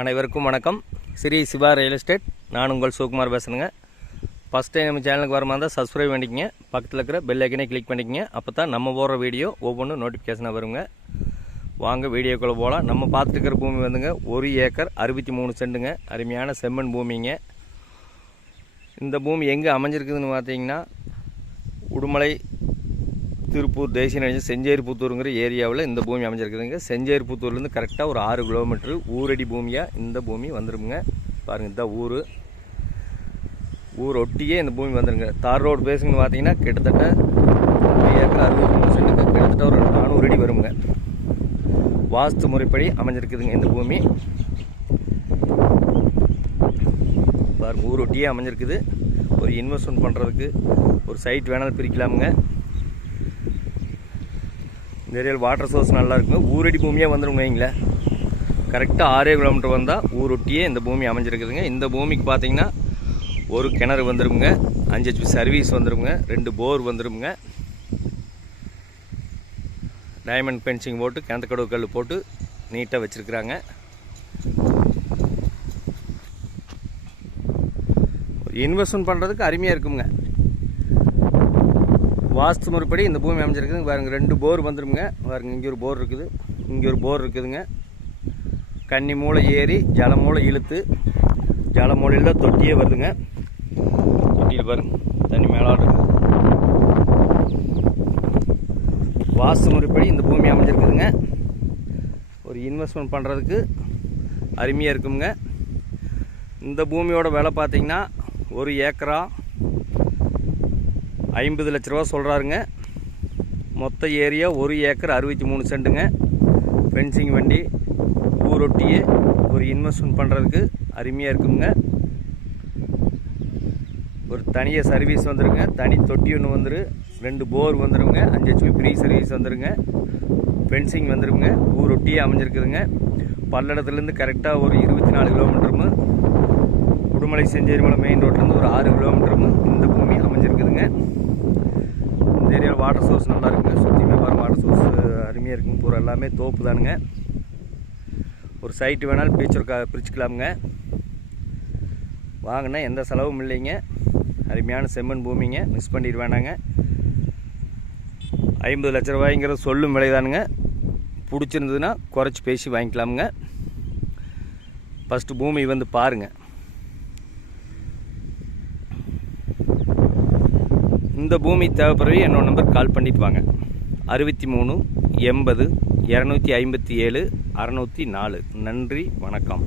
அனைவருக்கும் வணக்கம். Sri Siva real estate. நான் உங்கள் சிவகுமார் பேசுகிறேங்க. ஃபஸ்ட் டைம் நம்ம சேனலுக்கு வர மாதிரி இருந்தால் சப்ஸ்கிரைப் பண்ணிக்கங்க, பக்கத்தில் இருக்கிற பெல் ஐக்கனே கிளிக் பண்ணிக்கங்க. அப்போ தான் நம்ம போடுற வீடியோ ஒவ்வொன்றும் நோட்டிஃபிகேஷனாக வருங்க. வாங்க வீடியோக்குள்ளே போகலாம். நம்ம பார்த்துட்டு இருக்கிற பூமி வந்துங்க 1 ஏக்கர் 63 சென்ட்டுங்க. அருமையான செம்மண் பூமிங்க. இந்த பூமி எங்கே அமைஞ்சிருக்குதுன்னு பார்த்தீங்கன்னா உடுமலை திருப்பூர் தேசிய நெடுஞ்சாலை செஞ்சேரிப்புத்தூருங்கிற ஏரியாவில் இந்த பூமி அமைஞ்சிருக்குதுங்க. செஞ்சேரிப்புத்தூர்லேருந்து கரெக்டாக ஒரு 6 கிலோமீட்டரு ஊரடி பூமியாக இந்த பூமி வந்துருங்க. பாருங்கள், இதுதான் ஊர் ஒட்டியே இந்த பூமி வந்துருங்க. தார் ரோடு பேசுங்கன்னு பார்த்தீங்கன்னா கிட்டத்தட்ட 1 ஏக்கர் 63 சென்ட்டுக்கு கிட்டத்தட்ட ஒரு 400 அடி வருங்க. வாஸ்து முறைப்படி அமைஞ்சிருக்குதுங்க இந்த பூமி. பாருங்கள், ஊர் ஒட்டியே அமைஞ்சிருக்குது. ஒரு இன்வெஸ்ட்மெண்ட் பண்ணுறதுக்கு ஒரு சைட் வேணாலும் பிரிக்கலாமுங்க. இந்த ஏரியாவில் வாட்டர் சோர்ஸ் நல்லா இருக்குங்க. ஊரடி பூமியாக வந்துடும் வைங்களேன். கரெக்டாக 6 கிலோமீட்டர் வந்தால் ஊரொட்டியே இந்த பூமி அமைஞ்சிருக்குதுங்க. இந்த பூமிக்கு பார்த்தீங்கன்னா ஒரு கிணறு வந்துடுங்க, 5 HP சர்வீஸ் வந்துடுங்க, 2 போர் வந்துடுங்க, டைமண்ட் பென்சிங் போட்டு கிணத்துக்கடவு கல் போட்டு நீட்டாக வச்சுருக்குறாங்க. இன்வெஸ்ட்மெண்ட் பண்ணுறதுக்கு அருமையாக இருக்குங்க. வாஸ்து முறைப்படி இந்த பூமி அமைஞ்சிருக்குதுங்க. பாருங்க, 2 போர் வந்துடுங்க. பாருங்க, இங்கே ஒரு போர் இருக்குது, இங்கே ஒரு போர் இருக்குதுங்க. கன்னி மூளை ஏறி ஜல மூளை இழுத்து ஜல மூலையில் தொட்டியே வருதுங்க. தொட்டியில் பாருங்க, தண்ணி மேலாடு இருக்குது. வாஸ்து முறைப்படி இந்த பூமி அமைஞ்சிருக்குதுங்க. ஒரு இன்வெஸ்ட்மெண்ட் பண்ணுறதுக்கு அருமையாக இருக்குங்க. இந்த பூமியோட விலை பார்த்தீங்கன்னா 1 ஏக்கரா 50 லட்ச ரூபா சொல்கிறாருங்க. மொத்த ஏரியா 1 ஏக்கர் 63 சென்ட்டுங்க. ஃபென்சிங் வண்டி ஊரொட்டியே ஒரு இன்வெஸ்ட்மெண்ட் பண்ணுறதுக்கு அருமையாக இருக்குங்க. ஒரு தனியாக சர்வீஸ் வந்துடுங்க, தனி தொட்டி ஒன்று வந்துரு, 2 போர் வந்துடுங்க, 5 HP ஃப்ரீ சர்வீஸ் வந்துடுங்க, ஃபென்சிங் வந்துடுங்க. ஊரொட்டியே அமைஞ்சிருக்குதுங்க. பல்லடத்துலேருந்து கரெக்டாக ஒரு 24 கிலோமீட்டருமு, உடுமலை செஞ்சேரிமலை மெயின் ரோட்லேருந்து ஒரு 6 கிலோமீட்டருமு இந்த பூமி அமைஞ்சிருக்குதுங்க. இந்த ஏரியாவில் வாட்டர் சோர்ஸ் நல்லா இருக்குங்க. சுற்றியுமே பாருங்கள், வாட்டர் சோர்ஸ் அருமையாக இருக்குங்க. பூரா எல்லாமே தோப்பு தானுங்க. ஒரு சைட்டு வேணாலும் பிரிச்சுக்கலாமுங்க. வாங்கினா எந்த செலவும் இல்லைங்க. அருமையான செம்மண் பூமிங்க, மிஸ் பண்ணிட வேணாங்க. 50 லட்ச ரூபாய்ங்கிறது சொல்லும் விலைதானுங்க. பிடிச்சிருந்ததுன்னா குறைச்சி பேசி வாங்கிக்கலாமுங்க. ஃபஸ்ட்டு பூமி வந்து பாருங்கள். இந்த பூமி தேவைப்படுறது என்னோட நம்பர் கால் பண்ணிட்டு வாங்க. 63 80 257 604. நன்றி, வணக்கம்.